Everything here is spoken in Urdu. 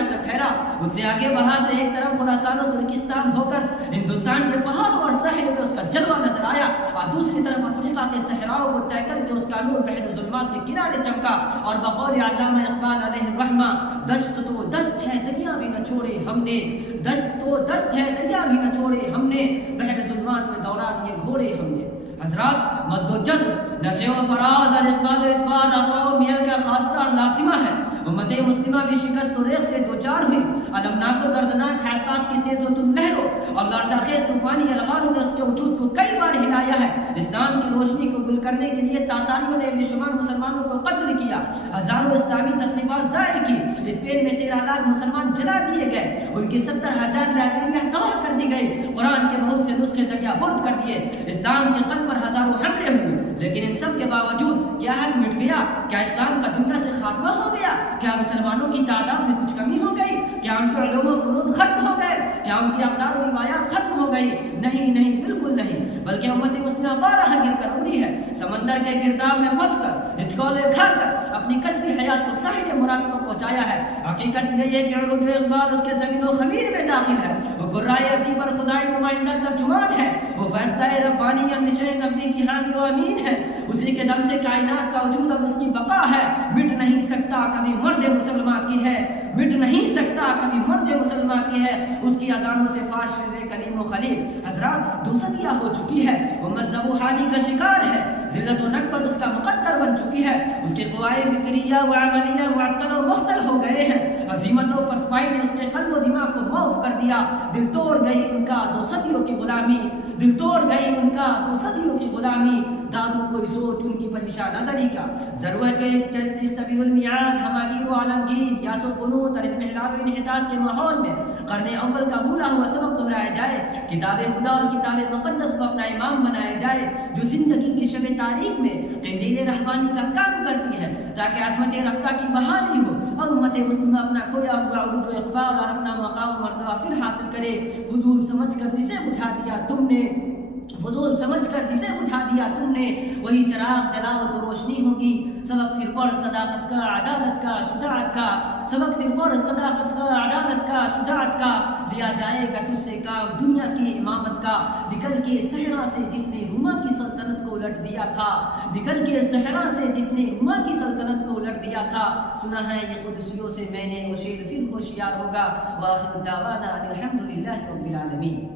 آ کر ٹھہرا۔ اس سے آگے بڑھا تو ایک طرف خراسان و ترکستان ہو کر ہندوستان کے پہاڑوں اور ساحلوں پہ اس کا جلوہ نظر آیا، اور دوسری طرف افریقہ کے صحراؤں کو طے کر کے اس کا نور بحر ظلمات کے کنارے چمکا۔ اور بقول علامہ اقبال علیہ الرحمہ، دشت تو دست ہے دریا بھی نہ چھوڑے ہم نے، دشت تو دست ہے دریا بھی نہ چھوڑے ہم نے، بحر ظلمات میں دوڑا دیے گھوڑے ہم نے۔ حضرات، مد و جزر، نشے و فراز اور اقبال و اعتبار اقوا و میل کا خاصہ اور لازمہ ہے۔ امت مسلمہ بھی شکست و ریخ سے دوچار ہوئی۔ المناک و دردناک حادثات کی تیز و تند لہروں اور لرزاخیز طوفانی الغاروں نے اس کے وجود کو کئی بار ہلایا ہے۔ اسلام کی روشنی کو گل کرنے کے لیے تاتاریوں نے بے شمار مسلمانوں کو قتل کیا، ہزاروں اسلامی تصنیفات ضائع کی، اسپین میں 13 لاکھ مسلمان جلا دیے گئے، ان کی 70,000 لائبریریاں تباہ کر دی گئی، قرآن کے بہت سے نسخے دریا برد کر دیے، اسلام کے قلب پر ہزاروں حملے ہوئے۔ لیکن ان سب کے باوجود کیا حق مٹ گیا؟ کیا اسلام کا دنیا سے خاتمہ ہو گیا؟ کیا مسلمانوں کی تعداد میں کچھ کمی ہو گئی؟ کیا ان کے علوم و فنون ختم ہو گئے؟ کیا ان کی اقدار و روایات ختم ہو گئی؟ نہیں نہیں، بالکل نہیں، بلکہ امت مسلمہ بارہ گر کر ابری ہے، سمندر کے گرداب میں پھنس کر، ہچکولے کھا کر اپنی کسبی حیات کو ساحل مراد پر پہنچایا ہے۔ حقیقت یہ ہے کہ عروج و اقبال اس کے زمین و خمیر میں داخل ہے، وہ قرائے ارضی پر خدائی نمائندہ ترجمان ہے، وہ فیصلہ ربانی نشے نبی کی حامل و امین ہے، اسی کے دم سے کائنات کا وجود اور اس کی بقا ہے، مٹ نہیں سکتا کبھی مرد مسلمہ کی ہے، مٹ نہیں سکتا کبھی مرد مسلمہ کی ہے، اس کی اذانوں سے فاش شر کلیم و خلیل۔ حضرات، دوسریا ہو چکی ہے، امت ذبوحانی کا شکار ہے، ذلت و نکبت اس کا مقدر بن چکی ہے، اس کے قوائے فکریہ و عملیہ معطل و مختل ہو گئے ہیں، عظیمت و پسپائی نے اس کے قلب و دماغ کو معاف کر دیا، دل توڑ گئی ان کا 2 صدیوں کی غلامی، دل توڑ گئی ان کا 2 صدیوں کی غلامی، دادو کوئی سوچ ان کی پریشان نظری کا، ضرورت ہے اس طویل المیعاد ہماگیر و عالمگیر یاس و قنوت اور اس محلاب انحطاط کے ماحول میں قرن اول کا بھولا ہوا سبق دہرایا جائے، کتاب خدا اور کتاب مقدس کو اپنا امام بنایا جائے، جو زندگی کی شب تاریخ میں قندیل رحمانی کا کام کرتی ہے، تاکہ عظمت رفتہ کی بحالی ہو اور امت مسلمہ اپنا کھویا ہوا عروج و اقبال اور اپنا مقام و مرتبہ پھر حاصل کرے۔ فضول سمجھ کر جسے بجھا دیا تم نے، فضول سمجھ کر جسے بجھا دیا تم نے، وہی چراغ جلاؤ تو روشنی ہوگی۔ سبق پھر پڑھ صداقت کا، عدالت کا، شجاعت کا، سبق پھر پڑھ صداقت کا، عدالت کا، شجاعت کا، لیا جائے گا تجھ سے کام دنیا کی امامت کا۔ نکل کے صحرا سے جس نے روما کی سلطنت کو الٹ دیا تھا، نکل کے صحرا سے جس نے روما کی سلطنت کو الٹ دیا تھا، سنا ہے یہ قدسیوں سے میں نے وہ شعر پھر ہوشیار ہوگا۔ وآخر دعوانا ان الحمد للہ رب العالمین۔